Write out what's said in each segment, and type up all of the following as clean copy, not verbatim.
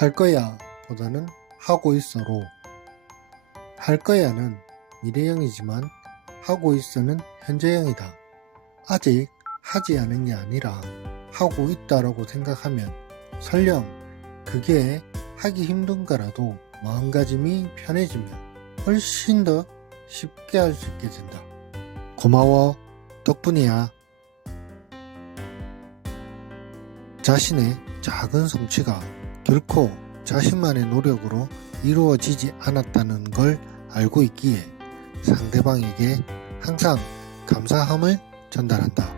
할 거야 보다는 하고 있어로. 할 거야는 미래형이지만 하고 있어는 현재형이다. 아직 하지 않은 게 아니라 하고 있다라고 생각하면 설령 그게 하기 힘든 거라도 마음가짐이 편해지면 훨씬 더 쉽게 할 수 있게 된다. 고마워. 덕분이야. 자신의 작은 성취가 결코 자신만의 노력으로 이루어지지 않았다는 걸 알고 있기에 상대방에게 항상 감사함을 전달한다.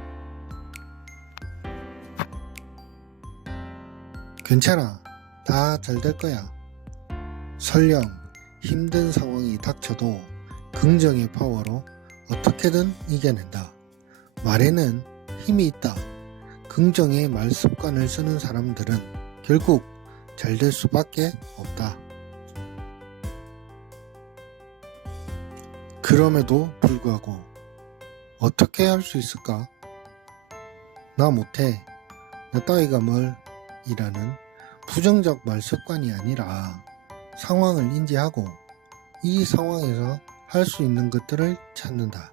괜찮아. 다 잘 될 거야. 설령 힘든 상황이 닥쳐도 긍정의 파워로 어떻게든 이겨낸다. 말에는 힘이 있다. 긍정의 말 습관을 쓰는 사람들은 결국 잘 될 수밖에 없다. 그럼에도 불구하고 어떻게 할 수 있을까? 나 못해. 나 따위가 뭘? 이라는 부정적 말 습관이 아니라 상황을 인지하고 이 상황에서 할 수 있는 것들을 찾는다.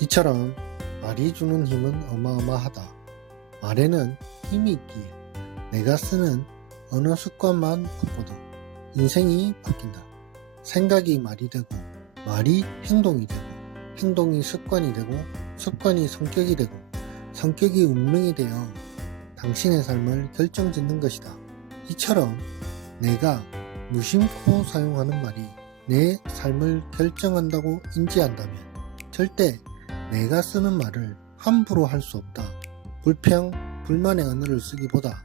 이처럼 말이 주는 힘은 어마어마하다. 말에는 힘이 있기에 내가 쓰는 언어 습관만 바꿔도 인생이 바뀐다. 생각이 말이 되고 말이 행동이 되고 행동이 습관이 되고 습관이 성격이 되고 성격이 운명이 되어 당신의 삶을 결정짓는 것이다. 이처럼 내가 무심코 사용하는 말이 내 삶을 결정한다고 인지한다면 절대 내가 쓰는 말을 함부로 할 수 없다. 불평, 불만의 언어를 쓰기보다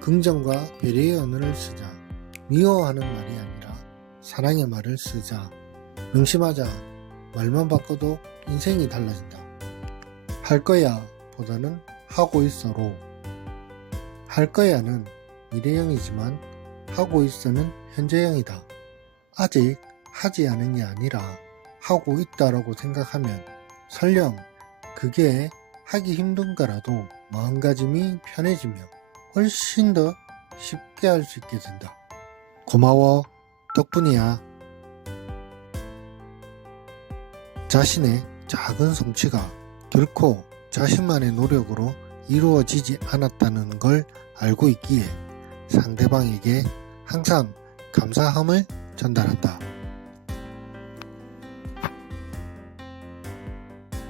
긍정과 배려의 언어를 쓰자. 미워하는 말이 아니라 사랑의 말을 쓰자. 명심하자. 말만 바꿔도 인생이 달라진다. 할 거야 보다는 하고 있어로. 할 거야는 미래형이지만 하고 있어는 현재형이다. 아직 하지 않은 게 아니라 하고 있다라고 생각하면 설령 그게 하기 힘든 거라도 마음가짐이 편해지며 훨씬 더 쉽게 할 수 있게 된다. 고마워. 덕분이야. 자신의 작은 성취가 결코 자신만의 노력으로 이루어지지 않았다는 걸 알고 있기에 상대방에게 항상 감사함을 전달한다.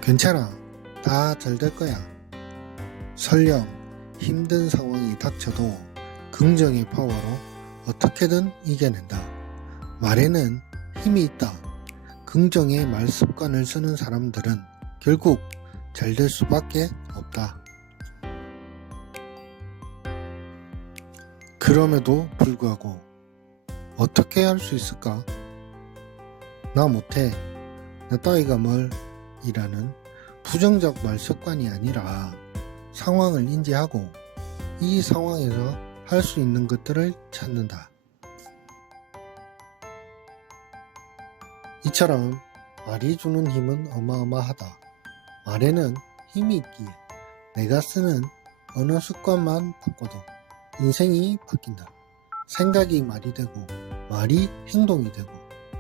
괜찮아. 다 잘 될 거야. 설령 힘든 상황이 닥쳐도 긍정의 파워로 어떻게든 이겨낸다. 말에는 힘이 있다. 긍정의 말 습관을 쓰는 사람들은 결국 잘 될 수밖에 없다. 그럼에도 불구하고 어떻게 할 수 있을까? 나 못해. 나 따위가 뭘? 이라는 부정적 말 습관이 아니라 상황을 인지하고 이 상황에서 할 수 있는 것들을 찾는다. 이처럼 말이 주는 힘은 어마어마하다. 말에는 힘이 있기에 내가 쓰는 언어 습관만 바꿔도 인생이 바뀐다. 생각이 말이 되고 말이 행동이 되고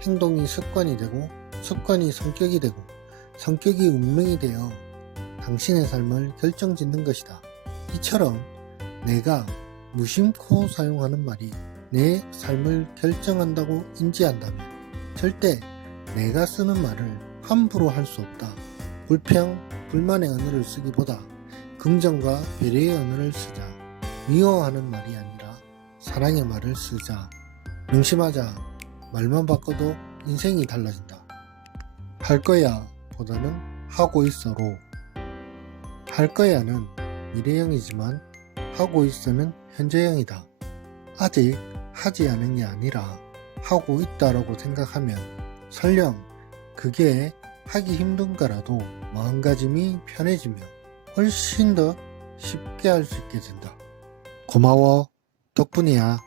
행동이 습관이 되고 습관이 성격이 되고 성격이 운명이 되어 당신의 삶을 결정짓는 것이다. 이처럼 내가 무심코 사용하는 말이 내 삶을 결정한다고 인지한다면 절대 내가 쓰는 말을 함부로 할 수 없다. 불평, 불만의 언어를 쓰기보다 긍정과 배려의 언어를 쓰자. 미워하는 말이 아니라 사랑의 말을 쓰자. 명심하자. 말만 바꿔도 인생이 달라진다. 할 거야 보다는 하고 있어로. 할 거야는 미래형이지만 하고 있어는 현재형이다. 아직 하지 않은 게 아니라 하고 있다라고 생각하면 설령 그게 하기 힘든 거라도 마음가짐이 편해지며 훨씬 더 쉽게 할 수 있게 된다. 고마워. 덕분이야.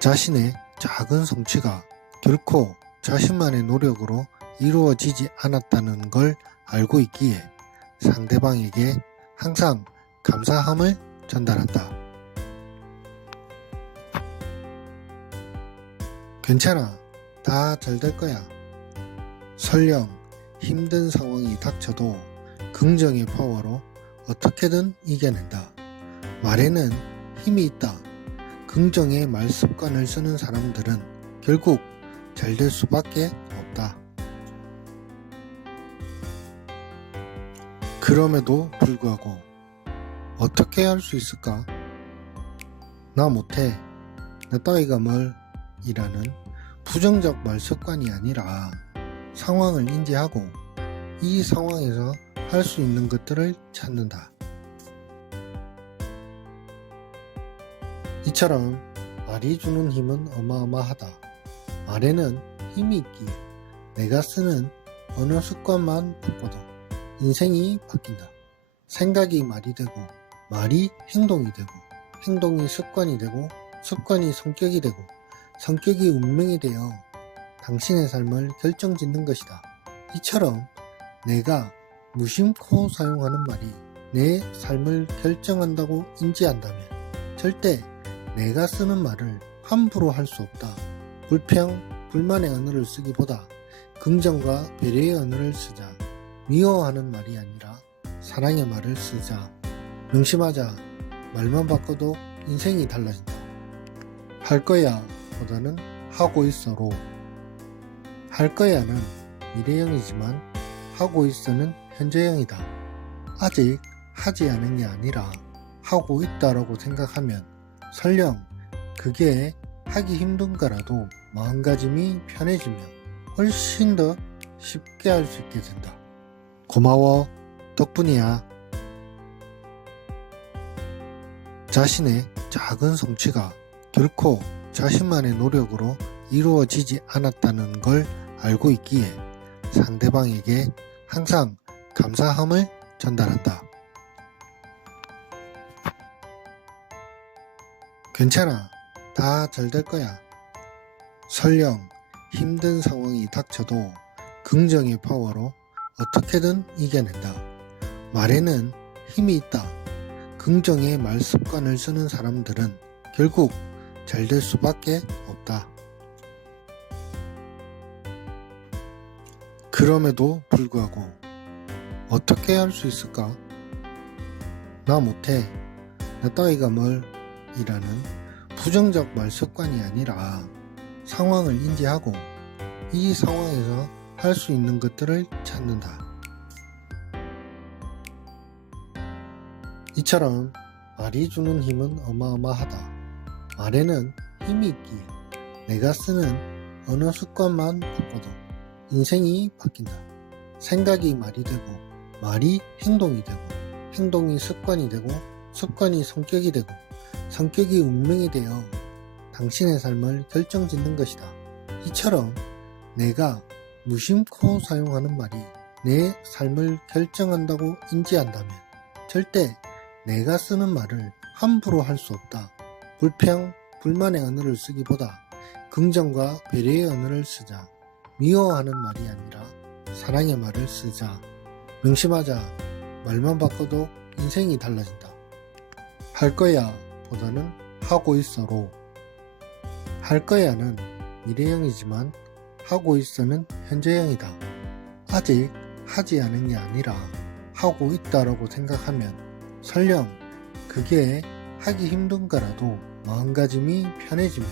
자신의 작은 성취가 결코 자신만의 노력으로 이루어지지 않았다는 걸 알고 있기에 상대방에게 항상 감사함을 전달한다. 괜찮아. 다 잘 될 거야. 설령 힘든 상황이 닥쳐도 긍정의 파워로 어떻게든 이겨낸다. 말에는 힘이 있다. 긍정의 말 습관을 쓰는 사람들은 결국 잘 될 수밖에 없다. 그럼에도 불구하고 어떻게 할 수 있을까? 나 못해. 나 따위가 뭘? 이라는 부정적 말 습관이 아니라 상황을 인지하고 이 상황에서 할 수 있는 것들을 찾는다. 이처럼 말이 주는 힘은 어마어마하다. 말에는 힘이 있기에 내가 쓰는 언어 습관만 바꿔도 인생이 바뀐다. 생각이 말이 되고 말이 행동이 되고 행동이 습관이 되고 습관이 성격이 되고 성격이 운명이 되어 당신의 삶을 결정짓는 것이다. 이처럼 내가 무심코 사용하는 말이 내 삶을 결정한다고 인지한다면 절대 내가 쓰는 말을 함부로 할 수 없다. 불평, 불만의 언어를 쓰기보다 긍정과 배려의 언어를 쓰자. 미워하는 말이 아니라 사랑의 말을 쓰자. 명심하자. 말만 바꿔도 인생이 달라진다. 할 거야 보다는 하고 있어로. 할 거야는 미래형이지만 하고 있어는 현재형이다. 아직 하지 않은 게 아니라 하고 있다라고 생각하면 설령 그게 하기 힘든 거라도 마음가짐이 편해지면 훨씬 더 쉽게 할 수 있게 된다. 고마워. 덕분이야. 자신의 작은 성취가 결코 자신만의 노력으로 이루어지지 않았다는 걸 알고 있기에 상대방에게 항상 감사함을 전달한다. 괜찮아. 다 잘 될 거야. 설령 힘든 상황이 닥쳐도 긍정의 파워로 어떻게든 이겨낸다. 말에는 힘이 있다. 긍정의 말 습관을 쓰는 사람들은 결국 잘 될 수밖에 없다. 그럼에도 불구하고 어떻게 할 수 있을까? 나 못해. 나 따위가 뭘? 이라는 부정적 말 습관이 아니라 상황을 인지하고 이 상황에서 할 수 있는 것들을 찾는다. 이처럼 말이 주는 힘은 어마어마하다. 말에는 힘이 있기에 내가 쓰는 언어 습관만 바꿔도 인생이 바뀐다. 생각이 말이 되고 말이 행동이 되고 행동이 습관이 되고 습관이 성격이 되고 성격이 운명이 되어 당신의 삶을 결정짓는 것이다. 이처럼 내가 무심코 사용하는 말이 내 삶을 결정한다고 인지한다면 절대 내가 쓰는 말을 함부로 할 수 없다. 불평, 불만의 언어를 쓰기보다 긍정과 배려의 언어를 쓰자. 미워하는 말이 아니라 사랑의 말을 쓰자. 명심하자. 말만 바꿔도 인생이 달라진다. 할 거야 보다는 하고 있어로. 할 거야는 미래형이지만 하고 있어는 현재형이다. 아직 하지 않은 게 아니라 하고 있다라고 생각하면 설령 그게 하기 힘든 거라도 마음가짐이 편해지면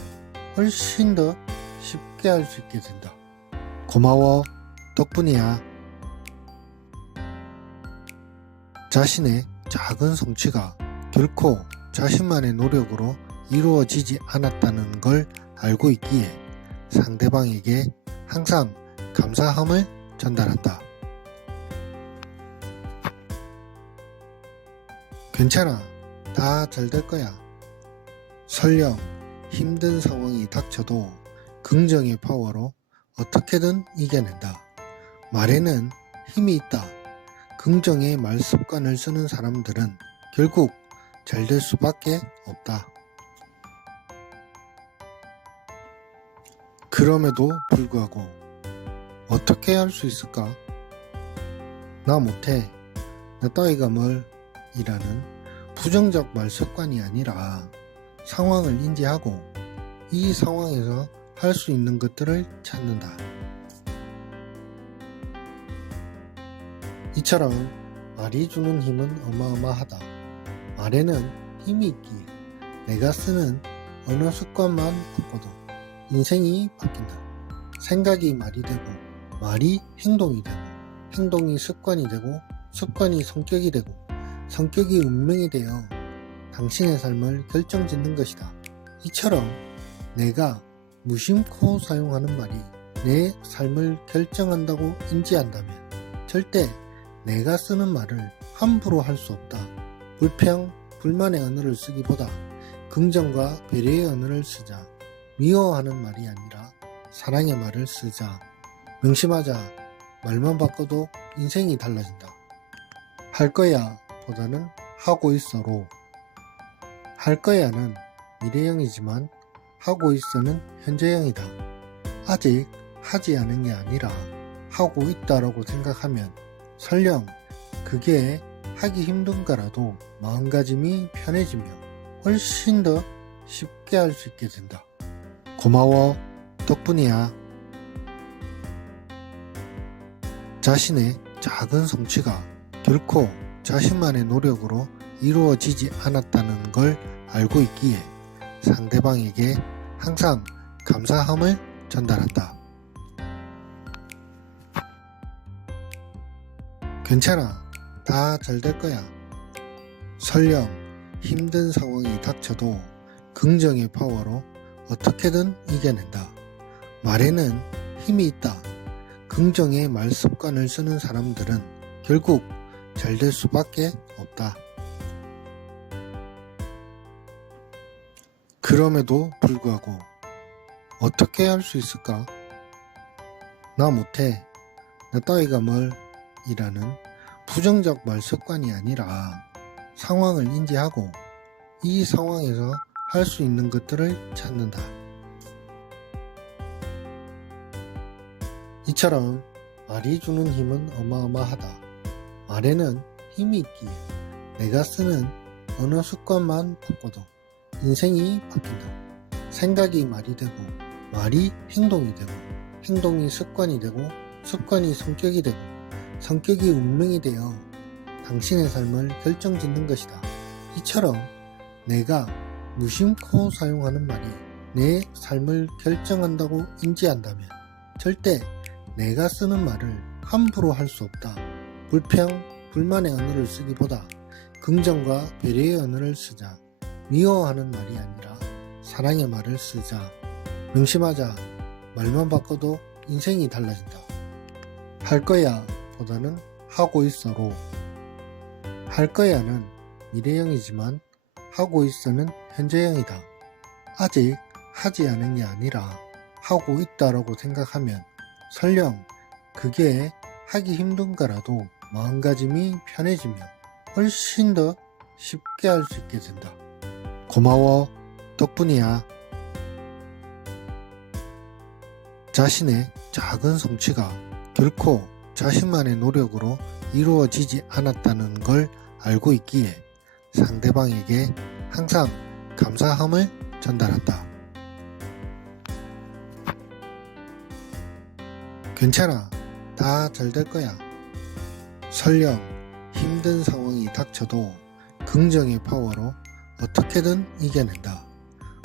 훨씬 더 쉽게 할 수 있게 된다. 고마워. 덕분이야. 자신의 작은 성취가 결코 자신만의 노력으로 이루어지지 않았다는 걸 알고 있기에 상대방에게 항상 감사함을 전달한다. 괜찮아. 다 잘 될 거야. 설령 힘든 상황이 닥쳐도 긍정의 파워로 어떻게든 이겨낸다. 말에는 힘이 있다. 긍정의 말 습관을 쓰는 사람들은 결국 잘 될 수밖에 없다. 그럼에도 불구하고 어떻게 할 수 있을까? 나 못해. 나 따위가 뭘? 이라는 부정적 말 습관이 아니라 상황을 인지하고 이 상황에서 할 수 있는 것들을 찾는다. 이처럼 말이 주는 힘은 어마어마하다. 말에는 힘이 있기에 내가 쓰는 언어 습관만 바꿔도 인생이 바뀐다. 생각이 말이 되고 말이 행동이 되고 행동이 습관이 되고 습관이 성격이 되고 성격이 운명이 되어 당신의 삶을 결정짓는 것이다. 이처럼 내가 무심코 사용하는 말이 내 삶을 결정한다고 인지한다면 절대 내가 쓰는 말을 함부로 할 수 없다. 불평, 불만의 언어를 쓰기보다 긍정과 배려의 언어를 쓰자. 미워하는 말이 아니라 사랑의 말을 쓰자. 명심하자. 말만 바꿔도 인생이 달라진다. 할 거야 보다는 하고 있어로. 할 거야는 미래형이지만 하고 있어는 현재형이다. 아직 하지 않은 게 아니라 하고 있다라고 생각하면 설령 그게 하기 힘든 거라도 마음가짐이 편해지며 훨씬 더 쉽게 할 수 있게 된다. 고마워. 덕분이야. 자신의 작은 성취가 결코 자신만의 노력으로 이루어지지 않았다는 걸 알고 있기에 상대방에게 항상 감사함을 전달한다. 괜찮아. 다 잘 될 거야. 설령 힘든 상황이 닥쳐도 긍정의 파워로 어떻게든 이겨낸다. 말에는 힘이 있다. 긍정의 말 습관을 쓰는 사람들은 결국 잘 될 수밖에 없다. 그럼에도 불구하고 어떻게 할 수 있을까? 나 못해. 나 따위가 뭘? 이라는 부정적 말 습관이 아니라 상황을 인지하고 이 상황에서 할 수 있는 것들을 찾는다. 이처럼 말이 주는 힘은 어마어마하다. 말에는 힘이 있기에 내가 쓰는 언어 습관만 바꿔도 인생이 바뀐다. 생각이 말이 되고 말이 행동이 되고 행동이 습관이 되고 습관이 성격이 되고 성격이 운명이 되어 당신의 삶을 결정짓는 것이다. 이처럼 내가 무심코 사용하는 말이 내 삶을 결정한다고 인지한다면 절대 내가 쓰는 말을 함부로 할 수 없다. 불평, 불만의 언어를 쓰기보다 긍정과 배려의 언어를 쓰자. 미워하는 말이 아니라 사랑의 말을 쓰자. 명심하자. 말만 바꿔도 인생이 달라진다. 할 거야 보다는 하고 있어로. 할 거야는 미래형이지만 하고 있어는 현재형이다. 아직 하지 않은 게 아니라 하고 있다라고 생각하면 설령 그게 하기 힘든 거라도 마음가짐이 편해지며 훨씬 더 쉽게 할 수 있게 된다. 고마워. 덕분이야. 자신의 작은 성취가 결코 자신만의 노력으로 이루어지지 않았다는 걸 알고 있기에 상대방에게 항상 감사함을 전달한다. 괜찮아. 다 잘 될 거야. 설령 힘든 상황이 닥쳐도 긍정의 파워로 어떻게든 이겨낸다.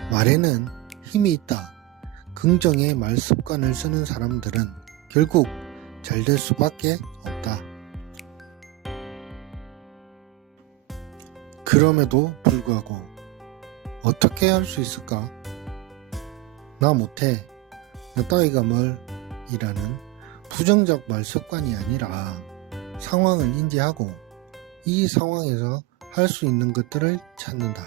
말에는 힘이 있다. 긍정의 말 습관을 쓰는 사람들은 결국 잘 될 수밖에 없다. 그럼에도 불구하고 어떻게 할 수 있을까? 나 못해. 나 따위가 뭘? 이라는 부정적 말 습관이 아니라 상황을 인지하고 이 상황에서 할 수 있는 것들을 찾는다.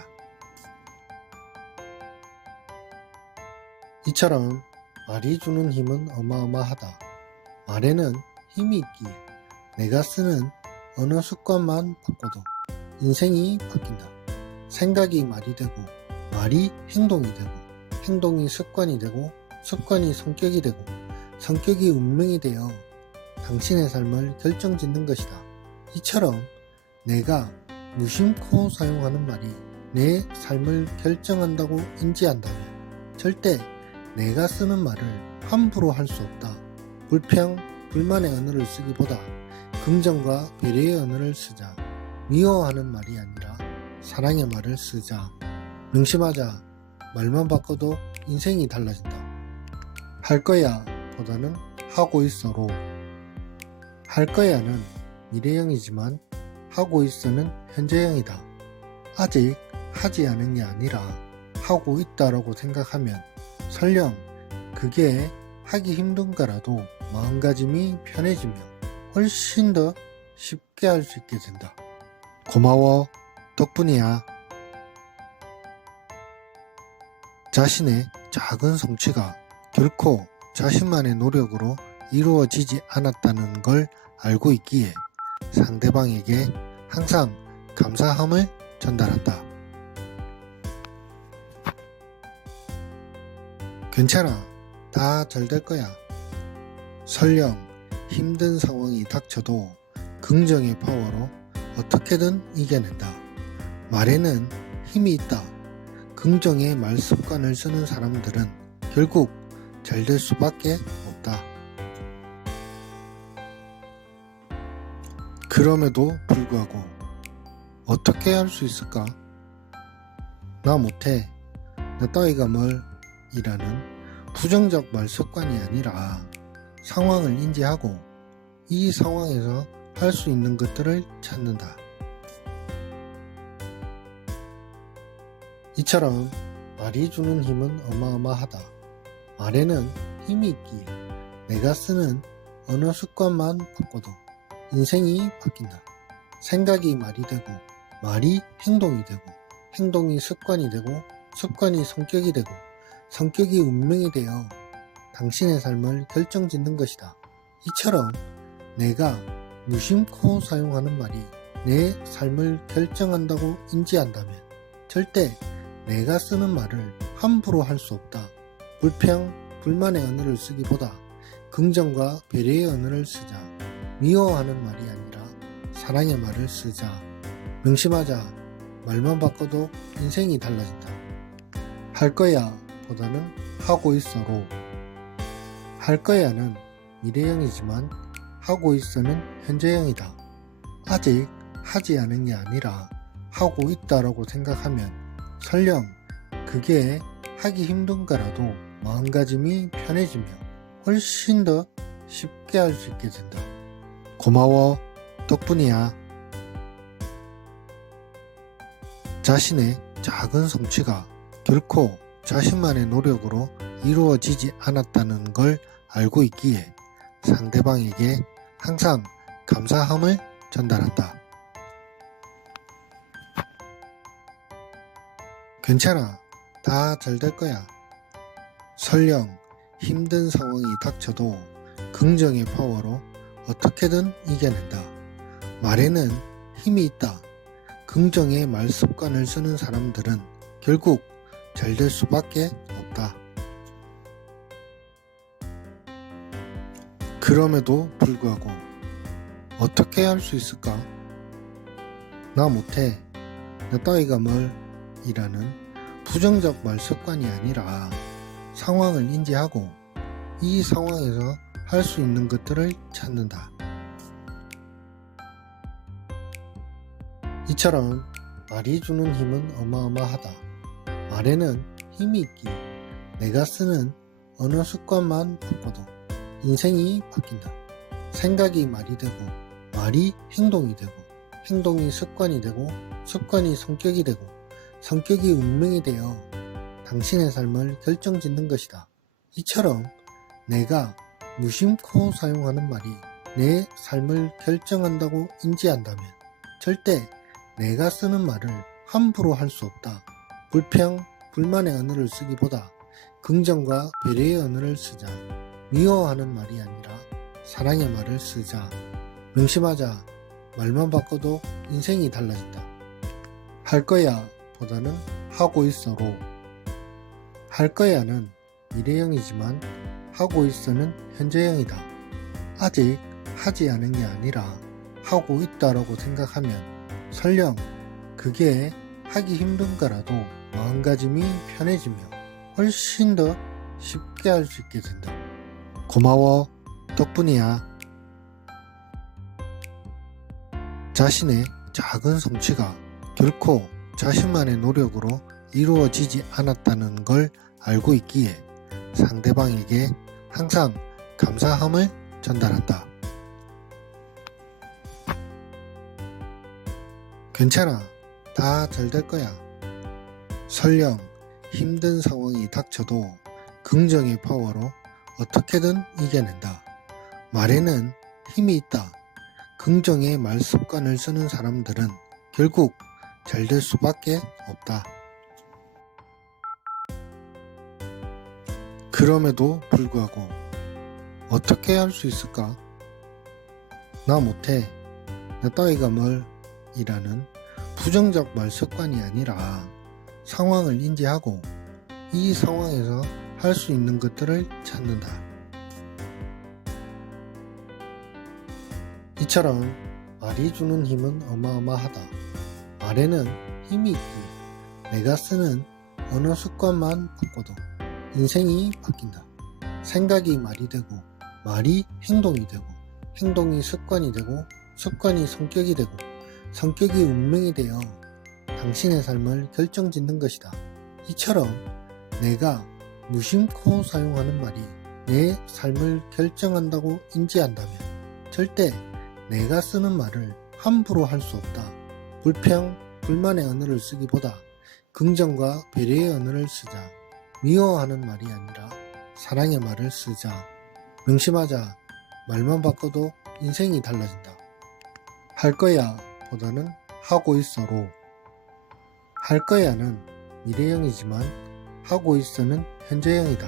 이처럼 말이 주는 힘은 어마어마하다. 말에는 힘이 있기에 내가 쓰는 언어 습관만 바꿔도 인생이 바뀐다. 생각이 말이 되고 말이 행동이 되고 행동이 습관이 되고 습관이 성격이 되고 성격이 운명이 되어 당신의 삶을 결정짓는 것이다. 이처럼 내가 무심코 사용하는 말이 내 삶을 결정한다고 인지한다면 절대 내가 쓰는 말을 함부로 할 수 없다. 불평, 불만의 언어를 쓰기보다 긍정과 배려의 언어를 쓰자. 미워하는 말이 아니라 사랑의 말을 쓰자. 명심하자. 말만 바꿔도 인생이 달라진다. 할 거야 보다는 하고 있어로. 할 거야는 미래형이지만 하고 있어는 현재형이다. 아직 하지 않은 게 아니라 하고 있다라고 생각하면 설령 그게 하기 힘든 거라도 마음가짐이 편해지며 훨씬 더 쉽게 할 수 있게 된다. 고마워. 덕분이야. 자신의 작은 성취가 결코 자신만의 노력으로 이루어지지 않았다는 걸 알고 있기에 상대방에게 항상 감사함을 전달한다. 괜찮아. 다 잘 될 거야. 설령 힘든 상황이 닥쳐도 긍정의 파워로 어떻게든 이겨낸다. 말에는 힘이 있다. 긍정의 말 습관을 쓰는 사람들은 결국 잘 될 수밖에 없다. 그럼에도 불구하고 어떻게 할 수 있을까? 나 못해. 나 따위가 뭘? 이라는 부정적 말 습관이 아니라 상황을 인지하고 이 상황에서 할 수 있는 것들을 찾는다. 이처럼 말이 주는 힘은 어마어마하다. 말에는 힘이 있기에 내가 쓰는 언어 습관만 바꿔도 인생이 바뀐다. 생각이 말이 되고 말이 행동이 되고 행동이 습관이 되고 습관이 성격이 되고 성격이 운명이 되어 당신의 삶을 결정짓는 것이다. 이처럼 내가 무심코 사용하는 말이 내 삶을 결정한다고 인지한다면 절대 내가 쓰는 말을 함부로 할 수 없다. 불평, 불만의 언어를 쓰기보다 긍정과 배려의 언어를 쓰자. 미워하는 말이 아니라 사랑의 말을 쓰자. 명심하자. 말만 바꿔도 인생이 달라진다. 할 거야 보다는 하고 있어로. 할 거야는 미래형이지만 하고 있어는 현재형이다. 아직 하지 않은 게 아니라 하고 있다라고 생각하면 설령 그게 하기 힘든 거라도 마음가짐이 편해지며 훨씬 더 쉽게 할 수 있게 된다. 고마워. 덕분이야. 자신의 작은 성취가 결코 자신만의 노력으로 이루어지지 않았다는 걸 알고 있기에 상대방에게 항상 감사함을 전달한다. 괜찮아. 다 잘 될 거야. 설령 힘든 상황이 닥쳐도 긍정의 파워로 어떻게든 이겨낸다. 말에는 힘이 있다. 긍정의 말 습관을 쓰는 사람들은 결국 잘 될 수밖에 없다. 그럼에도 불구하고 어떻게 할 수 있을까? 나 못해. 나 따위가 뭘? 이라는 부정적 말 습관이 아니라 상황을 인지하고 이 상황에서 할 수 있는 것들을 찾는다. 이처럼 말이 주는 힘은 어마어마하다. 말에는 힘이 있기에 내가 쓰는 언어 습관만 바꿔도 인생이 바뀐다. 생각이 말이 되고 말이 행동이 되고 행동이 습관이 되고 습관이 성격이 되고 성격이 운명이 되어 당신의 삶을 결정짓는 것이다. 이처럼 내가 무심코 사용하는 말이 내 삶을 결정한다고 인지한다면 절대 내가 쓰는 말을 함부로 할 수 없다. 불평, 불만의 언어를 쓰기보다 긍정과 배려의 언어를 쓰자. 미워하는 말이 아니라 사랑의 말을 쓰자. 명심하자. 말만 바꿔도 인생이 달라진다. 할 거야 보다는 하고 있어로. 할 거야는 미래형이지만 하고 있어는 현재형이다. 아직 하지 않은 게 아니라 하고 있다라고 생각하면 설령 그게 하기 힘든 거라도 마음가짐이 편해지며 훨씬 더 쉽게 할 수 있게 된다. 고마워. 덕분이야. 자신의 작은 성취가 결코 자신만의 노력으로 이루어지지 않았다는 걸 알고 있기에 상대방에게 항상 감사함을 전달한다. 괜찮아. 다 잘 될 거야. 설령 힘든 상황이 닥쳐도 긍정의 파워로 어떻게든 이겨낸다. 말에는 힘이 있다. 긍정의 말 습관을 쓰는 사람들은 결국 잘 될 수밖에 없다. 그럼에도 불구하고 어떻게 할 수 있을까? 나 못해. 나 따위가 뭘? 이라는 부정적 말 습관이 아니라 상황을 인지하고 이 상황에서 할 수 있는 것들을 찾는다. 이처럼 말이 주는 힘은 어마어마하다. 말에는 힘이 있기에 내가 쓰는 언어 습관만 바꿔도 인생이 바뀐다. 생각이 말이 되고 말이 행동이 되고 행동이 습관이 되고 습관이 성격이 되고 성격이 운명이 되어 당신의 삶을 결정짓는 것이다. 이처럼 내가 무심코 사용하는 말이 내 삶을 결정한다고 인지한다면 절대 내가 쓰는 말을 함부로 할 수 없다. 불평, 불만의 언어를 쓰기보다 긍정과 배려의 언어를 쓰자. 미워하는 말이 아니라 사랑의 말을 쓰자. 명심하자. 말만 바꿔도 인생이 달라진다. 할 거야 보다는 하고 있어로. 할 거야는 미래형이지만 하고 있어는 현재형이다.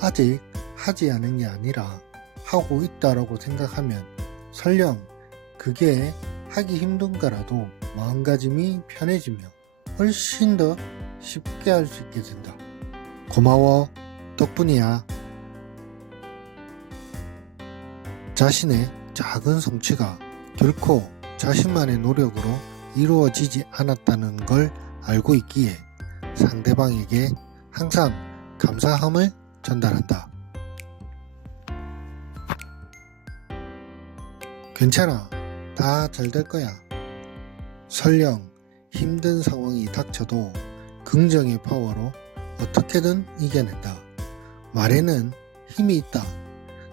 아직 하지 않은 게 아니라 하고 있다라고 생각하면 설령 그게 하기 힘든 거라도 마음가짐이 편해지며 훨씬 더 쉽게 할 수 있게 된다. 고마워. 덕분이야. 자신의 작은 성취가 결코 자신만의 노력으로 이루어지지 않았다는 걸 알고 있기에 상대방에게 항상 감사함을 전달한다. 괜찮아. 다 잘 될 거야. 설령 힘든 상황이 닥쳐도 긍정의 파워로 어떻게든 이겨낸다. 말에는 힘이 있다.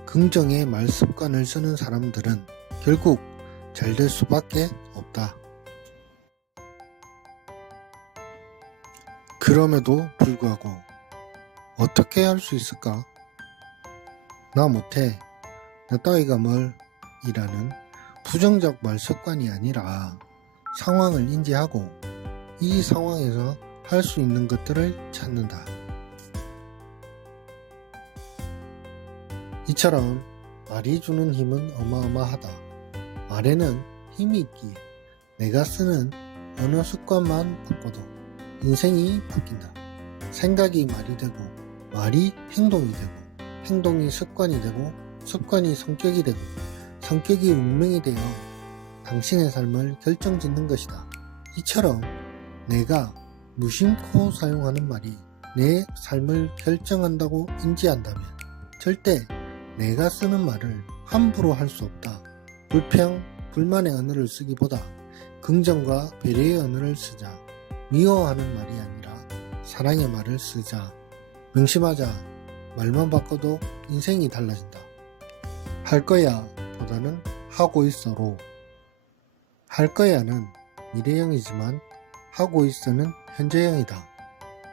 긍정의 말 습관을 쓰는 사람들은 결국 잘 될 수밖에 없다. 그럼에도 불구하고 어떻게 할 수 있을까? 나 못해. 나 따위가 뭘? 이라는 부정적 말 습관이 아니라 상황을 인지하고 이 상황에서 할 수 있는 것들을 찾는다. 이처럼 말이 주는 힘은 어마어마하다. 말에는 힘이 있기에 내가 쓰는 언어 습관만 바꿔도 인생이 바뀐다. 생각이 말이 되고 말이 행동이 되고 행동이 습관이 되고 습관이 성격이 되고 성격이 운명이 되어 당신의 삶을 결정짓는 것이다. 이처럼 내가 무심코 사용하는 말이 내 삶을 결정한다고 인지한다면 절대 내가 쓰는 말을 함부로 할 수 없다. 불평, 불만의 언어를 쓰기보다 긍정과 배려의 언어를 쓰자. 미워하는 말이 아니라 사랑의 말을 쓰자. 명심하자. 말만 바꿔도 인생이 달라진다. 할 거야 보다는 하고 있어로. 할 거야는 미래형이지만 하고 있어는 현재형이다.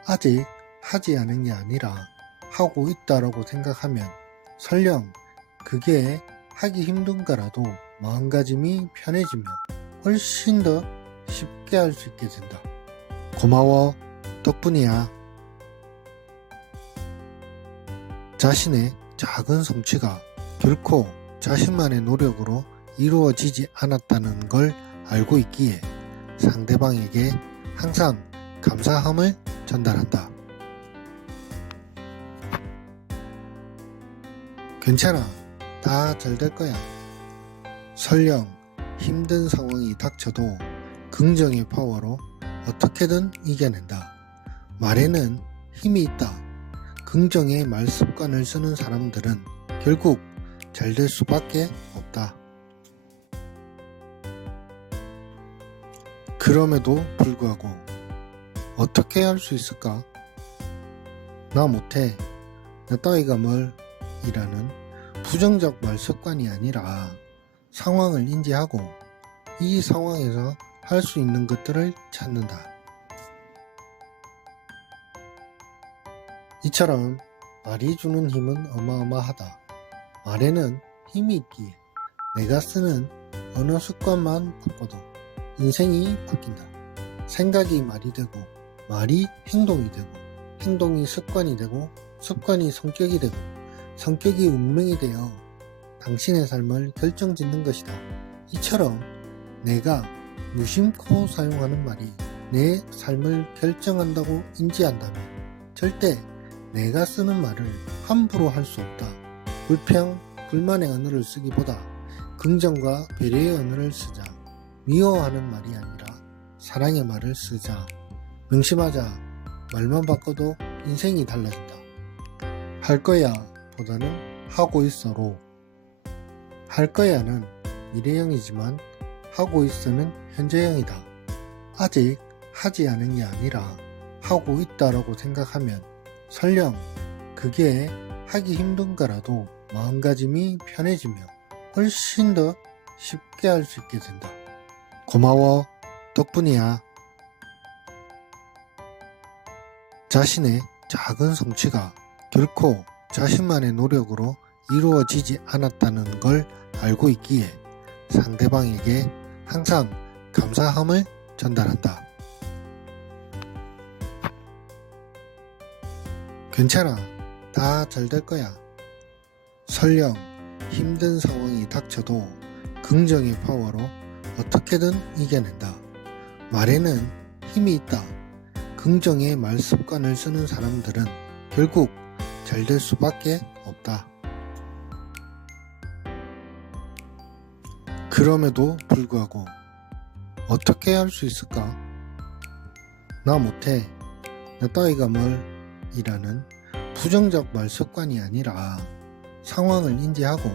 아직 하지 않은 게 아니라 하고 있다라고 생각하면 설령 그게 하기 힘든 거라도 마음가짐이 편해지며 훨씬 더 쉽게 할 수 있게 된다. 고마워. 덕분이야. 자신의 작은 성취가 결코 자신만의 노력으로 이루어지지 않았다는 걸 알고 있기에 상대방에게 항상 감사함을 전달한다. 괜찮아. 다 잘 될 거야. 설령 힘든 상황이 닥쳐도 긍정의 파워로 어떻게든 이겨낸다. 말에는 힘이 있다. 긍정의 말 습관을 쓰는 사람들은 결국 잘 될 수밖에 없다. 그럼에도 불구하고 어떻게 할 수 있을까? 나 못해, 나 따위가 뭘 이라는 부정적 말 습관이 아니라 상황을 인지하고 이 상황에서 할 수 있는 것들을 찾는다. 이처럼 말이 주는 힘은 어마어마하다. 말에는 힘이 있기에 내가 쓰는 언어 습관만 바꿔도 인생이 바뀐다. 생각이 말이 되고 말이 행동이 되고 행동이 습관이 되고 습관이 성격이 되고 성격이 운명이 되어 당신의 삶을 결정짓는 것이다. 이처럼 내가 무심코 사용하는 말이 내 삶을 결정한다고 인지한다면 절대 내가 쓰는 말을 함부로 할 수 없다. 불평, 불만의 언어를 쓰기보다 긍정과 배려의 언어를 쓰자. 미워하는 말이 아니라 사랑의 말을 쓰자. 명심하자. 말만 바꿔도 인생이 달라진다. 할 거야 보다는 하고 있어로. 할 거야는 미래형이지만 하고 있어는 현재형이다. 아직 하지 않은 게 아니라 하고 있다라고 생각하면 설령 그게 하기 힘든 거라도 마음가짐이 편해지며 훨씬 더 쉽게 할 수 있게 된다. 고마워. 덕분이야. 자신의 작은 성취가 결코 자신만의 노력으로 이루어지지 않았다는 걸 알고 있기에 상대방에게 항상 감사함을 전달한다. 괜찮아. 다 잘 될 거야. 설령 힘든 상황이 닥쳐도 긍정의 파워로 어떻게든 이겨낸다. 말에는 힘이 있다. 긍정의 말 습관을 쓰는 사람들은 결국 잘 될 수밖에 없다. 그럼에도 불구하고 어떻게 할 수 있을까? 나 못해, 나 따위가 뭘 이라는 부정적 말 습관이 아니라 상황을 인지하고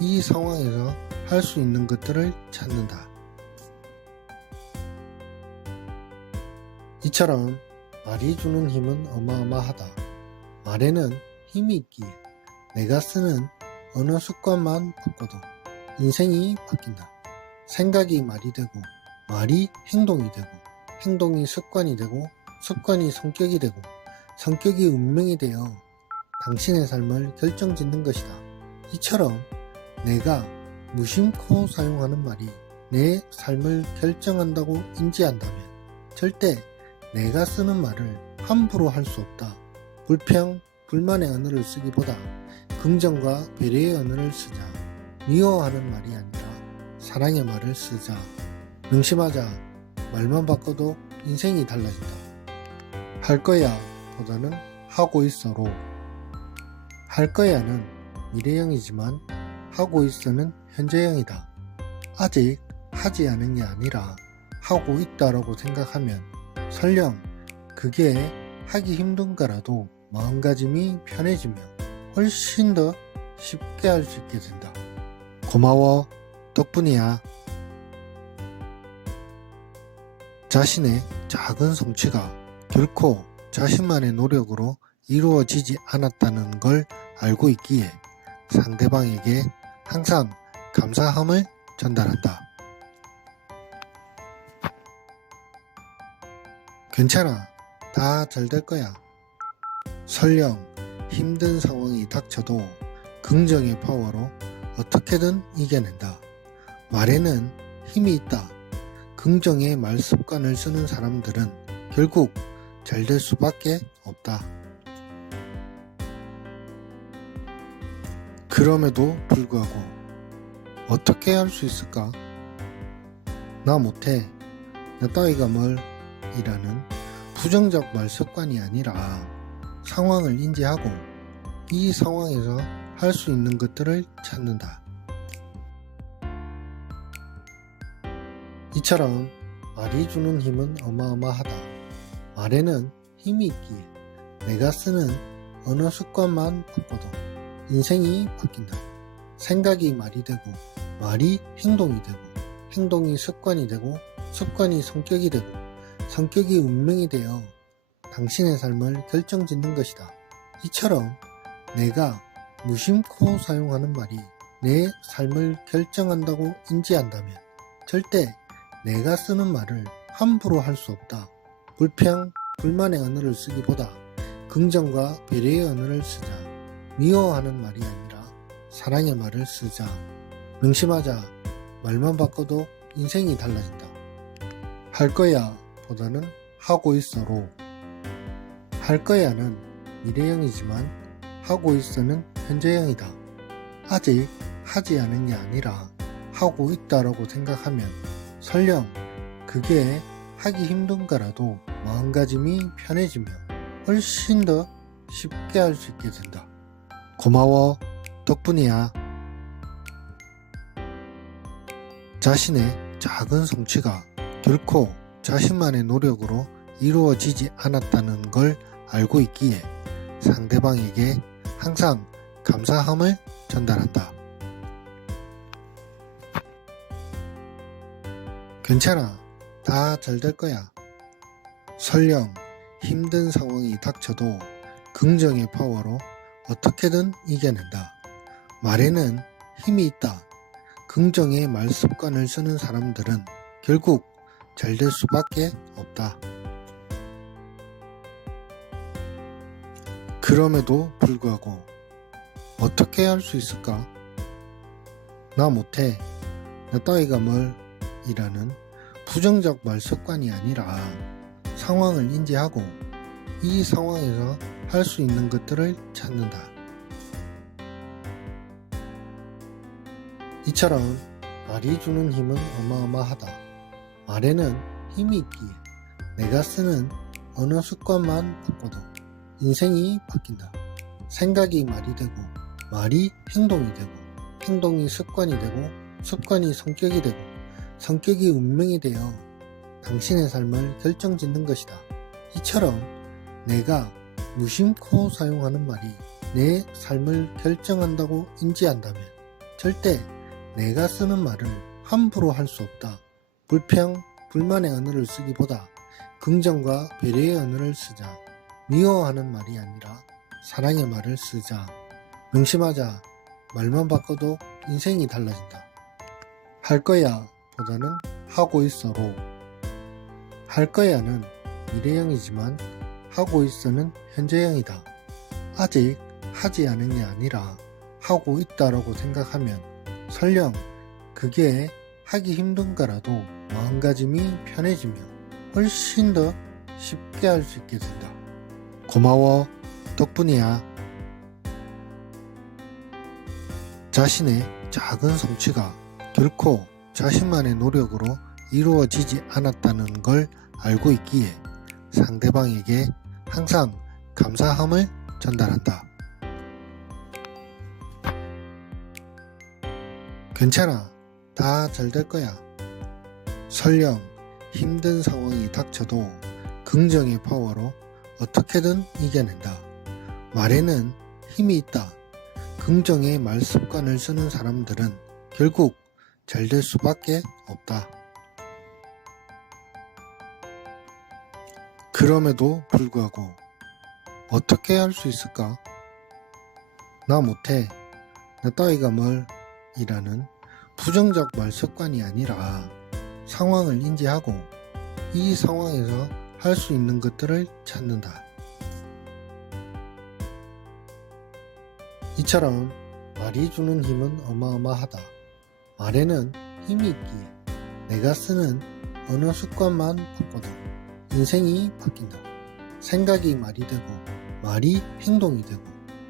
이 상황에서 할 수 있는 것들을 찾는다. 이처럼 말이 주는 힘은 어마어마하다. 말에는 힘이 있기에 내가 쓰는 언어 습관만 바꿔도 인생이 바뀐다. 생각이 말이 되고 말이 행동이 되고 행동이 습관이 되고 습관이 성격이 되고 성격이 운명이 되어 당신의 삶을 결정짓는 것이다. 이처럼 내가 무심코 사용하는 말이 내 삶을 결정한다고 인지한다면 절대 내가 쓰는 말을 함부로 할 수 없다. 불평, 불만의 언어를 쓰기보다 긍정과 배려의 언어를 쓰자. 미워하는 말이 아니라 사랑의 말을 쓰자. 명심하자. 말만 바꿔도 인생이 달라진다. 할 거야 보다는 하고 있어로. 할 거야는 미래형이지만 하고 있어는 현재형이다. 아직 하지 않은 게 아니라 하고 있다라고 생각하면 설령 그게 하기 힘든 거라도 마음가짐이 편해지며 훨씬 더 쉽게 할 수 있게 된다. 고마워. 덕분이야. 자신의 작은 성취가 결코 자신만의 노력으로 이루어지지 않았다는 걸 알고 있기에 상대방에게 항상 감사함을 전달한다. 괜찮아. 다 잘 될 거야. 설령 힘든 상황이 닥쳐도 긍정의 파워로 어떻게든 이겨낸다. 말에는 힘이 있다. 긍정의 말 습관을 쓰는 사람들은 결국 잘 될 수밖에 없다. 그럼에도 불구하고 어떻게 할 수 있을까? 나 못해, 나 따위가 뭘 이라는 부정적 말 습관이 아니라 상황을 인지하고 이 상황에서 할 수 있는 것들을 찾는다. 이처럼 말이 주는 힘은 어마어마하다. 말에는 힘이 있기에 내가 쓰는 언어 습관만 바꿔도 인생이 바뀐다. 생각이 말이 되고 말이 행동이 되고 행동이 습관이 되고 습관이 성격이 되고 성격이 운명이 되어 당신의 삶을 결정짓는 것이다. 이처럼 내가 무심코 사용하는 말이 내 삶을 결정한다고 인지한다면 절대 내가 쓰는 말을 함부로 할 수 없다. 불평, 불만의 언어를 쓰기보다 긍정과 배려의 언어를 쓰자. 미워하는 말이 아니라 사랑의 말을 쓰자. 명심하자. 말만 바꿔도 인생이 달라진다. 할 거야 보다는 하고 있어로. 할 거야는 미래형이지만 하고 있어는 현재형이다. 아직 하지 않은 게 아니라 하고 있다라고 생각하면 설령 그게 하기 힘든 거라도 마음가짐이 편해지며 훨씬 더 쉽게 할 수 있게 된다. 고마워. 덕분이야. 자신의 작은 성취가 결코 자신만의 노력으로 이루어지지 않았다는 걸 알고 있기에 상대방에게 항상 감사함을 전달한다. 괜찮아. 다 잘 될 거야. 설령 힘든 상황이 닥쳐도 긍정의 파워로 어떻게든 이겨낸다. 말에는 힘이 있다. 긍정의 말 습관을 쓰는 사람들은 결국 잘 될 수밖에 없다. 그럼에도 불구하고 어떻게 할 수 있을까? 나 못해. 나 따위가 뭘? 이라는 부정적 말 습관이 아니라 상황을 인지하고 이 상황에서 할 수 있는 것들을 찾는다. 이처럼 말이 주는 힘은 어마어마하다. 말에는 힘이 있기에 내가 쓰는 언어 습관만 바꿔도 인생이 바뀐다. 생각이 말이 되고 말이 행동이 되고 행동이 습관이 되고 습관이 성격이 되고 성격이 운명이 되어 당신의 삶을 결정짓는 것이다. 이처럼 내가 무심코 사용하는 말이 내 삶을 결정한다고 인지한다면 절대 내가 쓰는 말을 함부로 할 수 없다. 불평, 불만의 언어를 쓰기보다 긍정과 배려의 언어를 쓰자. 미워하는 말이 아니라 사랑의 말을 쓰자. 명심하자. 말만 바꿔도 인생이 달라진다. 할 거야 보다는 하고 있어로. 할 거야는 미래형이지만 하고 있어는 현재형이다. 아직 하지 않은 게 아니라 하고 있다라고 생각하면 설령 그게 하기 힘든 거라도 마음가짐이 편해지며 훨씬 더 쉽게 할 수 있게 된다. 고마워. 덕분이야. 자신의 작은 성취가 결코 자신만의 노력으로 이루어지지 않았다는 걸 알고 있기에 상대방에게 항상 감사함을 전달한다. 괜찮아. 다 잘 될 거야. 설령 힘든 상황이 닥쳐도 긍정의 파워로 어떻게든 이겨낸다. 말에는 힘이 있다. 긍정의 말 습관을 쓰는 사람들은 결국 잘 될 수밖에 없다. 그럼에도 불구하고 어떻게 할 수 있을까? 나 못해. 나 따위가 뭘? 이라는 부정적 말 습관이 아니라 상황을 인지하고 이 상황에서 할 수 있는 것들을 찾는다. 이처럼 말이 주는 힘은 어마어마하다. 말에는 힘이 있기에 내가 쓰는 언어 습관만 바꿔도 인생이 바뀐다. 생각이 말이 되고 말이 행동이 되고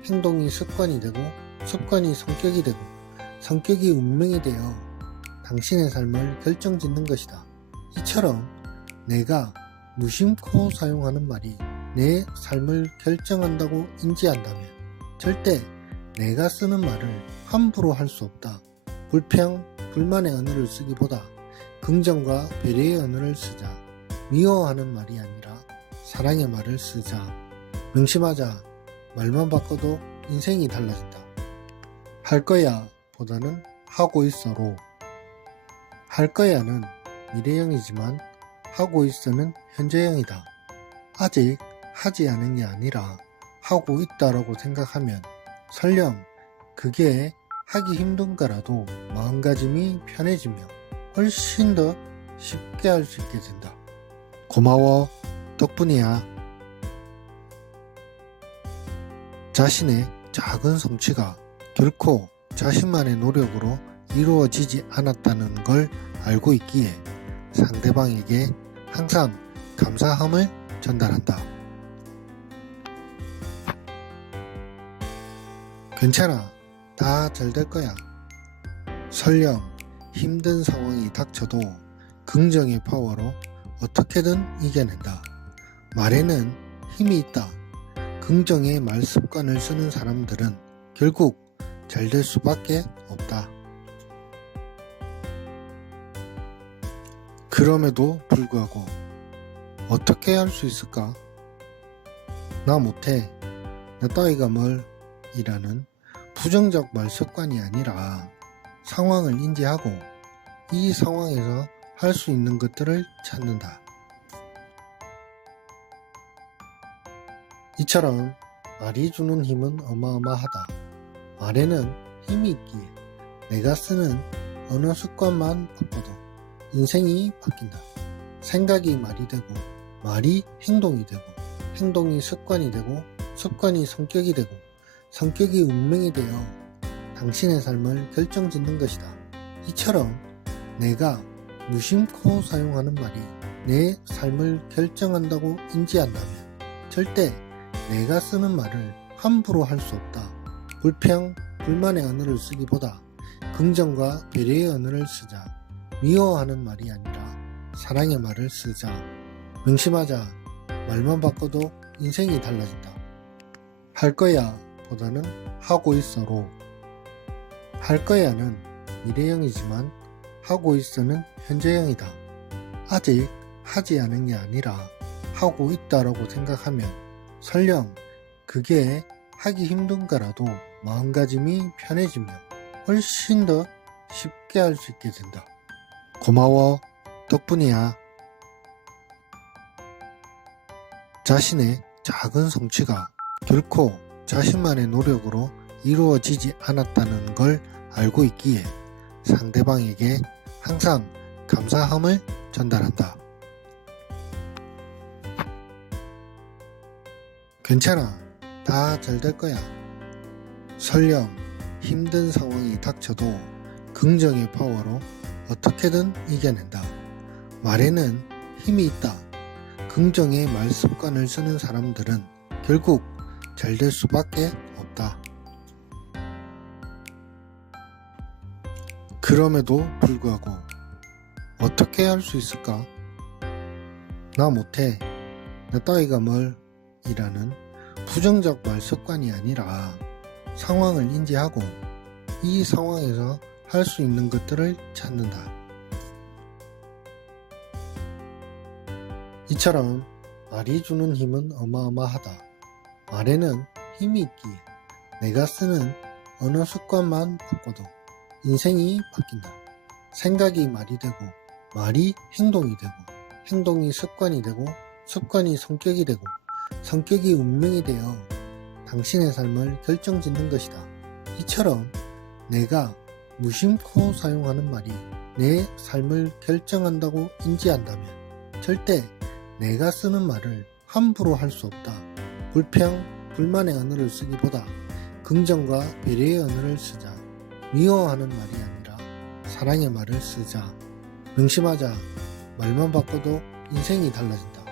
행동이 습관이 되고 습관이 성격이 되고 성격이 운명이 되어 당신의 삶을 결정짓는 것이다. 이처럼 내가 무심코 사용하는 말이 내 삶을 결정한다고 인지한다면 절대 내가 쓰는 말을 함부로 할 수 없다. 불평, 불만의 언어를 쓰기보다 긍정과 배려의 언어를 쓰자. 미워하는 말이 아니라 사랑의 말을 쓰자. 명심하자. 말만 바꿔도 인생이 달라진다. 할 거야 보다는 하고 있어로. 할 거야는 미래형이지만 하고 있어는 현재형이다. 아직 하지 않은 게 아니라 하고 있다라고 생각하면 설령 그게 하기 힘든 거라도 마음가짐이 편해지며 훨씬 더 쉽게 할 수 있게 된다. 고마워. 덕분이야. 자신의 작은 성취가 결코 자신만의 노력으로 이루어지지 않았다는 걸 알고 있기에 상대방에게 항상 감사함을 전달한다. 괜찮아. 다 잘 될 거야. 설령 힘든 상황이 닥쳐도 긍정의 파워로 어떻게든 이겨낸다. 말에는 힘이 있다. 긍정의 말 습관을 쓰는 사람들은 결국 잘 될 수밖에 없다. 그럼에도 불구하고 어떻게 할 수 있을까? 나 못해. 나 따위가 뭘? 이라는 부정적 말 습관이 아니라 상황을 인지하고 이 상황에서 할 수 있는 것들을 찾는다. 이처럼 말이 주는 힘은 어마어마하다. 말에는 힘이 있기에 내가 쓰는 언어 습관만 바꿔도 인생이 바뀐다. 생각이 말이 되고 말이 행동이 되고 행동이 습관이 되고 습관이 성격이 되고 성격이 운명이 되어 당신의 삶을 결정짓는 것이다. 이처럼 내가 무심코 사용하는 말이 내 삶을 결정한다고 인지한다면 절대 내가 쓰는 말을 함부로 할 수 없다. 불평, 불만의 언어를 쓰기보다 긍정과 배려의 언어를 쓰자. 미워하는 말이 아니라 사랑의 말을 쓰자. 명심하자. 말만 바꿔도 인생이 달라진다. 할 거야 보다는 하고 있어로. 할 거야는 미래형이지만 하고 있어는 현재형이다. 아직 하지 않은 게 아니라 하고 있다라고 생각하면 설령 그게 하기 힘든 거라도 마음가짐이 편해지며 훨씬 더 쉽게 할 수 있게 된다. 고마워. 덕분이야. 자신의 작은 성취가 결코 자신만의 노력으로 이루어지지 않았다는 걸 알고 있기에 상대방에게 항상 감사함을 전달한다. 괜찮아. 다 잘 될 거야. 설령 힘든 상황이 닥쳐도 긍정의 파워로 어떻게든 이겨낸다. 말에는 힘이 있다. 긍정의 말 습관을 쓰는 사람들은 결국 잘 될 수밖에 없다. 그럼에도 불구하고 어떻게 할 수 있을까? 나 못해. 나 따위가 뭘? 이라는 부정적 말 습관이 아니라 상황을 인지하고 이 상황에서 할 수 있는 것들을 찾는다. 이처럼 말이 주는 힘은 어마어마하다. 말에는 힘이 있기에 내가 쓰는 언어 습관만 바꿔도 인생이 바뀐다. 생각이 말이 되고 말이 행동이 되고 행동이 습관이 되고 습관이 성격이 되고 성격이 운명이 되어 당신의 삶을 결정짓는 것이다. 이처럼 내가 무심코 사용하는 말이 내 삶을 결정한다고 인지한다면 절대 내가 쓰는 말을 함부로 할 수 없다. 불평, 불만의 언어를 쓰기보다 긍정과 배려의 언어를 쓰자. 미워하는 말이 아니라 사랑의 말을 쓰자. 명심하자. 말만 바꿔도 인생이 달라진다.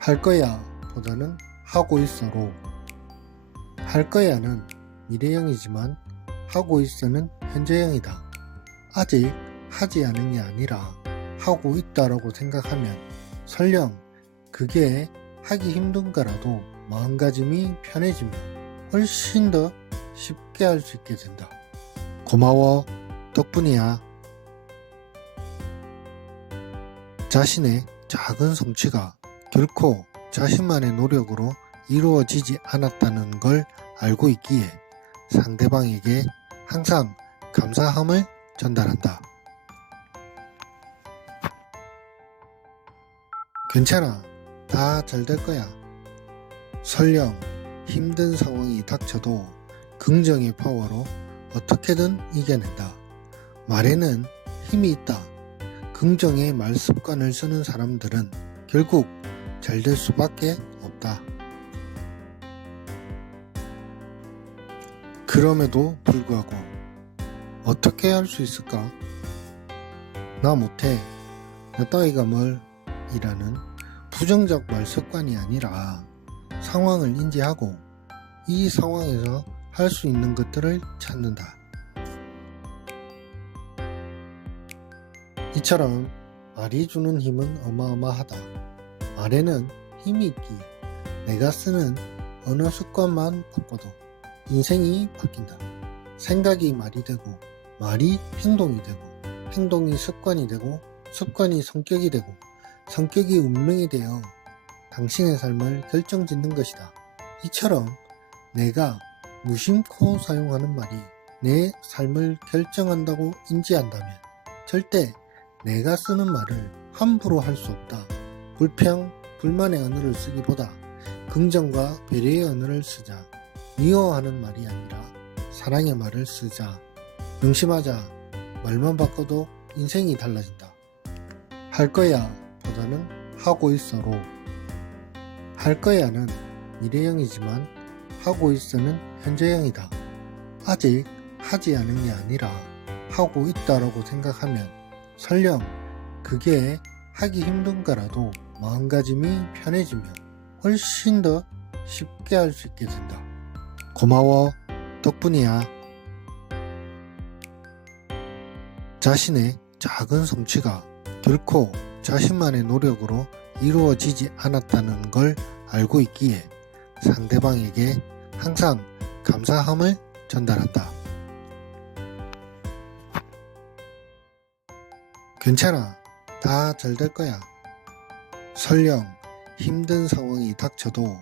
할 거야 보다는 하고 있어로. 할 거야는 미래형이지만 하고 있어는 현재형이다. 아직 하지 않은 게 아니라 하고 있다라고 생각하면 설령 그게 하기 힘든 거라도 마음가짐이 편해지며 훨씬 더 쉽게 할 수 있게 된다. 고마워. 덕분이야. 자신의 작은 성취가 결코 자신만의 노력으로 이루어지지 않았다는 걸 알고 있기에 상대방에게 항상 감사함을 전달한다. 괜찮아. 다 잘 될 거야. 설령 힘든 상황이 닥쳐도 긍정의 파워로 어떻게든 이겨낸다. 말에는 힘이 있다. 긍정의 말 습관을 쓰는 사람들은 결국 잘 될 수밖에 없다. 그럼에도 불구하고 어떻게 할 수 있을까? 나 못해. 나 따위가 뭘? 이라는 부정적 말 습관이 아니라 상황을 인지하고 이 상황에서 할 수 있는 것들을 찾는다. 이처럼 말이 주는 힘은 어마어마하다. 말에는 힘이 있기에 내가 쓰는 언어 습관만 바꿔도 인생이 바뀐다. 생각이 말이 되고 말이 행동이 되고 행동이 습관이 되고 습관이 성격이 되고 성격이 운명이 되어 당신의 삶을 결정짓는 것이다. 이처럼 내가 무심코 사용하는 말이 내 삶을 결정한다고 인지한다면 절대 내가 쓰는 말을 함부로 할 수 없다. 불평, 불만의 언어를 쓰기보다 긍정과 배려의 언어를 쓰자. 미워하는 말이 아니라 사랑의 말을 쓰자. 명심하자. 말만 바꿔도 인생이 달라진다. 할 거야 보다는 하고 있어로. 할 거야는 미래형이지만 하고 있어는 현재형이다. 아직 하지 않은 게 아니라 하고 있다라고 생각하면 설령 그게 하기 힘든 거라도 마음가짐이 편해지면 훨씬 더 쉽게 할 수 있게 된다. 고마워. 덕분이야. 자신의 작은 성취가 결코 자신만의 노력으로 이루어지지 않았다는 걸 알고 있기에 상대방에게 항상 감사함을 전달한다. 괜찮아. 다 잘 될 거야. 설령 힘든 상황이 닥쳐도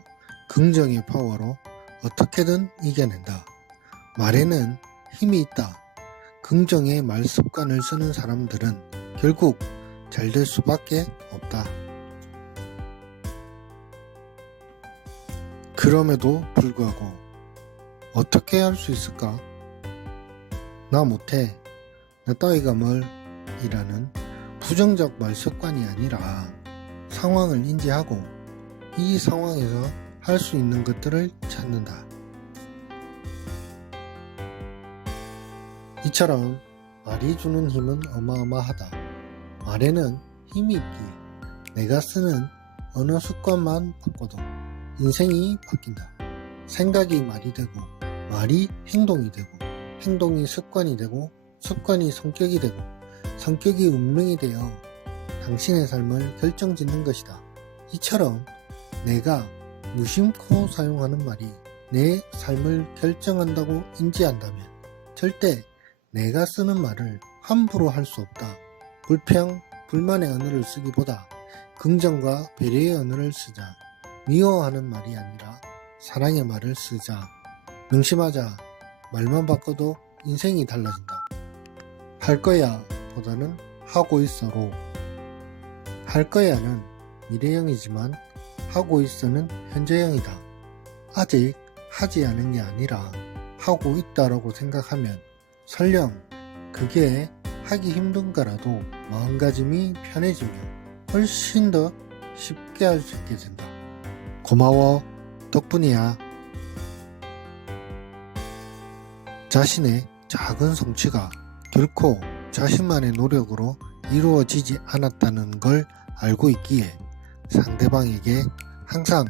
긍정의 파워로 어떻게든 이겨낸다. 말에는 힘이 있다. 긍정의 말 습관을 쓰는 사람들은 결국 잘 될 수밖에 없다. 그럼에도 불구하고 어떻게 할 수 있을까? 나 못해. 나 따위가 뭘? 이라는 부정적 말 습관이 아니라 상황을 인지하고 이 상황에서 할 수 있는 것들을 찾는다. 이처럼 말이 주는 힘은 어마어마하다. 말에는 힘이 있기에 내가 쓰는 언어 습관만 바꿔도 인생이 바뀐다. 생각이 말이 되고 말이 행동이 되고 행동이 습관이 되고 습관이 성격이 되고 성격이 운명이 되어 당신의 삶을 결정짓는 것이다. 이처럼 내가 무심코 사용하는 말이 내 삶을 결정한다고 인지한다면 절대 내가 쓰는 말을 함부로 할 수 없다. 불평, 불만의 언어를 쓰기보다 긍정과 배려의 언어를 쓰자. 미워하는 말이 아니라 사랑의 말을 쓰자. 명심하자. 말만 바꿔도 인생이 달라진다. 할 거야 보다는 하고 있어로. 할 거야는 미래형이지만 하고 있어는 현재형이다. 아직 하지 않은 게 아니라 하고 있다라고 생각하면 설령 그게 하기 힘든 거라도 마음가짐이 편해지면 훨씬 더 쉽게 할 수 있게 된다. 고마워. 덕분이야. 자신의 작은 성취가 결코 자신만의 노력으로 이루어지지 않았다는 걸 알고 있기에 상대방에게 항상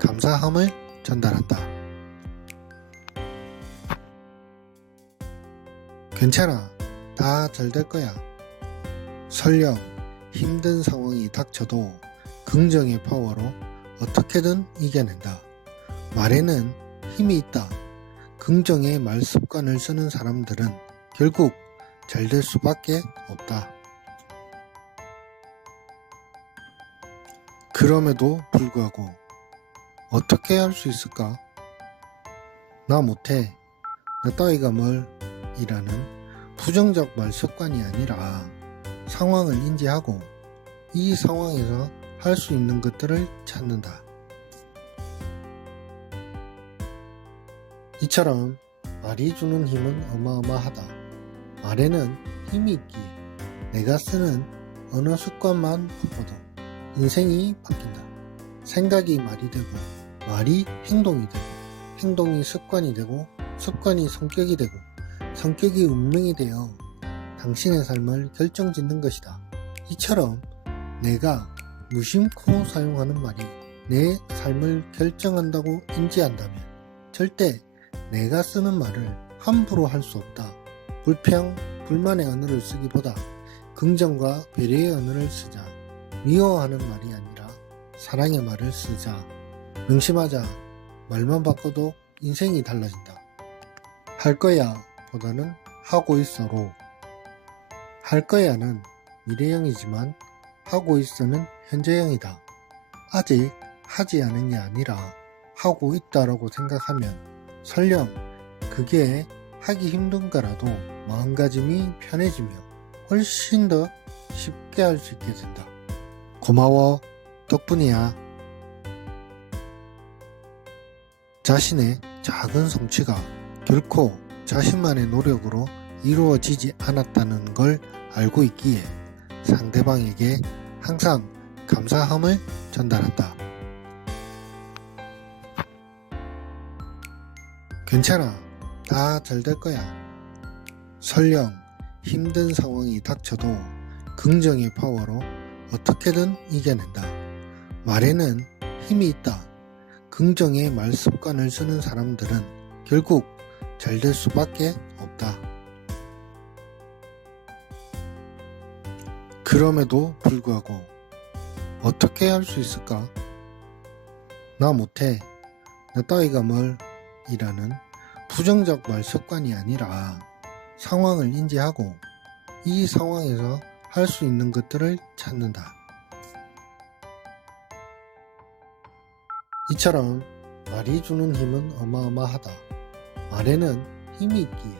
감사함을 전달한다. 괜찮아. 다 잘 될 거야. 설령 힘든 상황이 닥쳐도 긍정의 파워로 어떻게든 이겨낸다. 말에는 힘이 있다. 긍정의 말 습관을 쓰는 사람들은 결국 잘 될 수밖에 없다. 그럼에도 불구하고 어떻게 할 수 있을까? 나 못해, 나 따위가 뭘 이라는 부정적 말 습관이 아니라 상황을 인지하고 이 상황에서 할 수 있는 것들을 찾는다. 이처럼 말이 주는 힘은 어마어마하다. 말에는 힘이 있기에 내가 쓰는 언어 습관만 바꿔도 인생이 바뀐다. 생각이 말이 되고 말이 행동이 되고 행동이 습관이 되고 습관이 성격이 되고 성격이 운명이 되어 당신의 삶을 결정짓는 것이다. 이처럼 내가 무심코 사용하는 말이 내 삶을 결정한다고 인지한다면 절대 내가 쓰는 말을 함부로 할 수 없다. 불평, 불만의 언어를 쓰기보다 긍정과 배려의 언어를 쓰자. 미워하는 말이 아니라 사랑의 말을 쓰자. 명심하자. 말만 바꿔도 인생이 달라진다. 할 거야 보다는 하고 있어로. 할 거야는 미래형이지만 하고 있어는 현재형이다. 아직 하지 않은 게 아니라 하고 있다라고 생각하면 설령 그게 하기 힘든 거라도 마음가짐이 편해지며 훨씬 더 쉽게 할 수 있게 된다. 고마워. 덕분이야. 자신의 작은 성취가 결코 자신만의 노력으로 이루어지지 않았다는 걸 알고 있기에 상대방에게 항상 감사함을 전달한다. 괜찮아. 다 잘 될 거야. 설령 힘든 상황이 닥쳐도 긍정의 파워로 어떻게든 이겨낸다. 말에는 힘이 있다. 긍정의 말 습관을 쓰는 사람들은 결국 잘 될 수밖에 없다. 그럼에도 불구하고 어떻게 할 수 있을까? 나 못해, 나 따위가 뭘 이라는 부정적 말 습관이 아니라 상황을 인지하고 이 상황에서 할 수 있는 것들을 찾는다. 이처럼 말이 주는 힘은 어마어마하다. 말에는 힘이 있기에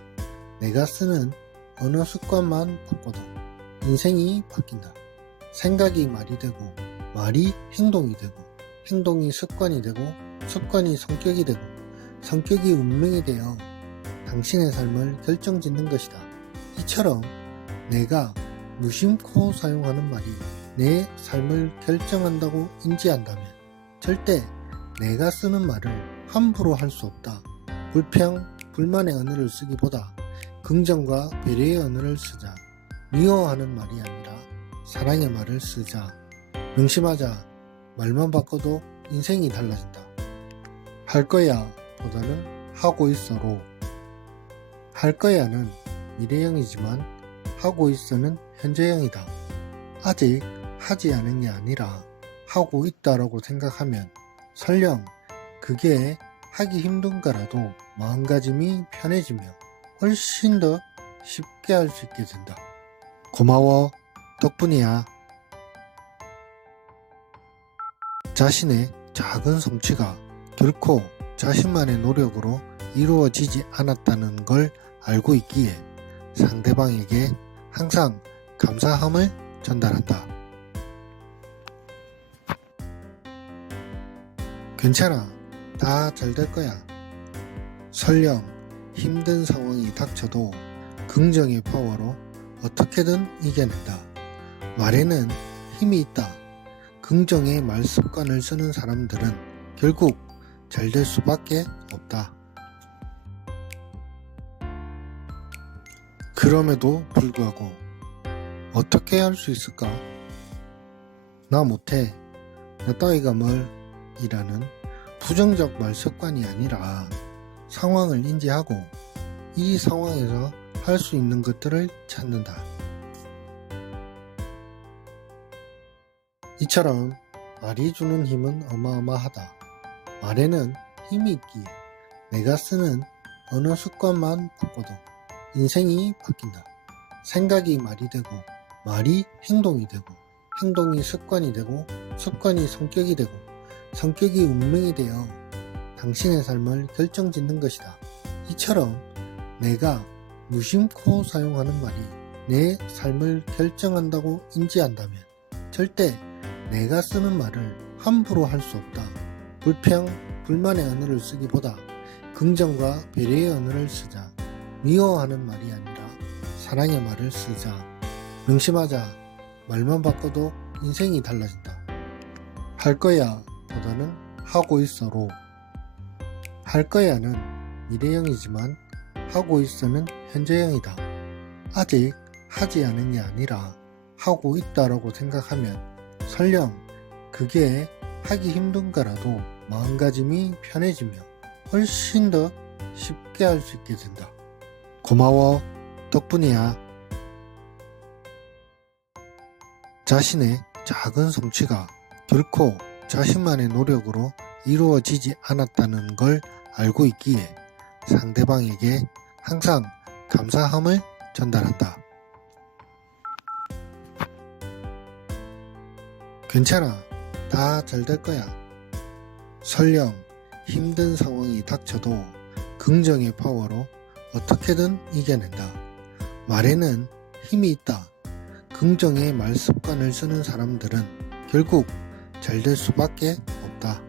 내가 쓰는 언어 습관만 바꿔도 인생이 바뀐다. 생각이 말이 되고 말이 행동이 되고 행동이 습관이 되고 습관이 성격이 되고 성격이 운명이 되어 당신의 삶을 결정짓는 것이다. 이처럼 내가 무심코 사용하는 말이 내 삶을 결정한다고 인지한다면 절대 내가 쓰는 말을 함부로 할 수 없다. 불평, 불만의 언어를 쓰기보다 긍정과 배려의 언어를 쓰자. 미워하는 말이 아니라 사랑의 말을 쓰자. 명심하자. 말만 바꿔도 인생이 달라진다. 할 거야 보다는 하고 있어로. 할 거야는 미래형이지만 하고 있어는 현재형이다. 아직 하지 않은 게 아니라 하고 있다라고 생각하면 설령 그게 하기 힘든 거라도 마음가짐이 편해지며 훨씬 더 쉽게 할 수 있게 된다. 고마워. 덕분이야. 자신의 작은 성취가 결코 자신만의 노력으로 이루어지지 않았다는 걸 알고 있기에 상대방에게 항상 감사함을 전달한다. 괜찮아. 다 잘 될 거야. 설령 힘든 상황이 닥쳐도 긍정의 파워로 어떻게든 이겨낸다. 말에는 힘이 있다. 긍정의 말 습관을 쓰는 사람들은 결국 잘 될 수밖에 없다. 그럼에도 불구하고 어떻게 할 수 있을까? 나 못해, 나 따위가 뭘 이라는 부정적 말 습관이 아니라 상황을 인지하고 이 상황에서 할 수 있는 것들을 찾는다. 이처럼 말이 주는 힘은 어마어마하다. 말에는 힘이 있기에 내가 쓰는 언어 습관만 바꿔도 인생이 바뀐다. 생각이 말이 되고 말이 행동이 되고 행동이 습관이 되고 습관이 성격이 되고 성격이 운명이 되어 당신의 삶을 결정짓는 것이다. 이처럼 내가 무심코 사용하는 말이 내 삶을 결정한다고 인지한다면 절대 내가 쓰는 말을 함부로 할 수 없다. 불평, 불만의 언어를 쓰기보다 긍정과 배려의 언어를 쓰자. 미워하는 말이 아니라 사랑의 말을 쓰자. 명심하자. 말만 바꿔도 인생이 달라진다. 할 거야 보다는 하고 있어로. 할 거야는 미래형이지만 하고 있어는 현재형이다. 아직 하지 않은 게 아니라 하고 있다라고 생각하면 설령 그게 하기 힘든 거라도 마음가짐이 편해지며 훨씬 더 쉽게 할 수 있게 된다. 고마워. 덕분이야. 자신의 작은 성취가 결코 자신만의 노력으로 이루어지지 않았다는 걸 알고 있기에 상대방에게 항상 감사함을 전달한다. 괜찮아. 다 잘 될 거야. 설령 힘든 상황이 닥쳐도 긍정의 파워로 어떻게든 이겨낸다. 말에는 힘이 있다. 긍정의 말 습관을 쓰는 사람들은 결국 잘 될 수밖에 없다.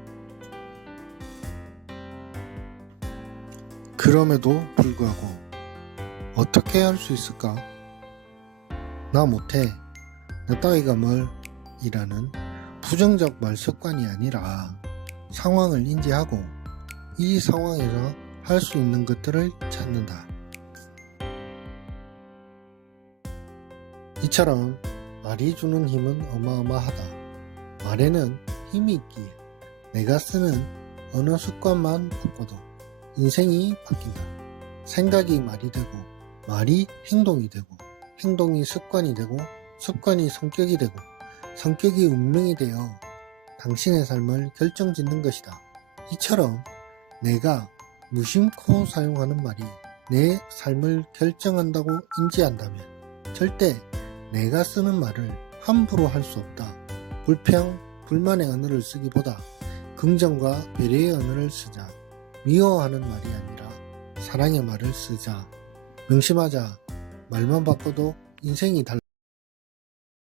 그럼에도 불구하고 어떻게 할 수 있을까? 나 못해. 나 따위가 뭘? 이라는 부정적 말 습관이 아니라 상황을 인지하고 이 상황에서 할 수 있는 것들을 찾는다. 이처럼 말이 주는 힘은 어마어마하다. 말에는 힘이 있기에 내가 쓰는 언어 습관만 바꿔도 인생이 바뀐다. 생각이 말이 되고 말이 행동이 되고 행동이 습관이 되고 습관이 성격이 되고 성격이 운명이 되어 당신의 삶을 결정짓는 것이다. 이처럼 내가 무심코 사용하는 말이 내 삶을 결정한다고 인지한다면 절대 내가 쓰는 말을 함부로 할 수 없다. 불평, 불만의 언어를 쓰기보다 긍정과 배려의 언어를 쓰자. 미워하는 말이 아니라 사랑의 말을 쓰자. 명심하자. 말만 바꿔도 인생이 달라.